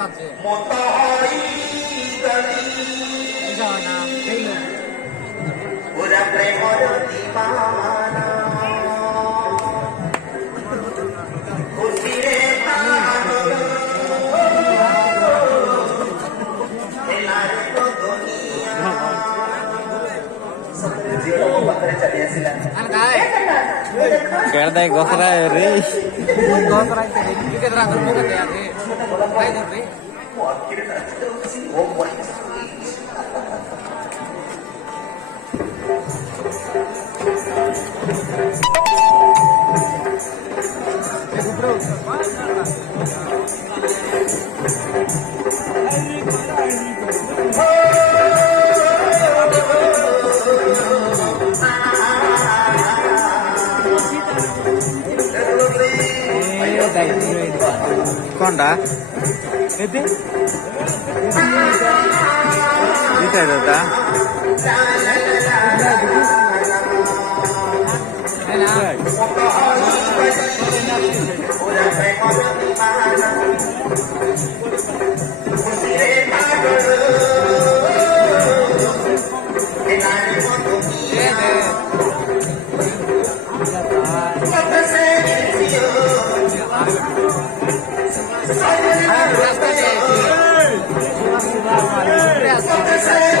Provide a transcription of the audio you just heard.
বাজছে যাও না দেখলো Kerja gosra re. gosra itu kita terang bukan ya re baik re Konda? Itu? Itu ada tak? Gracias.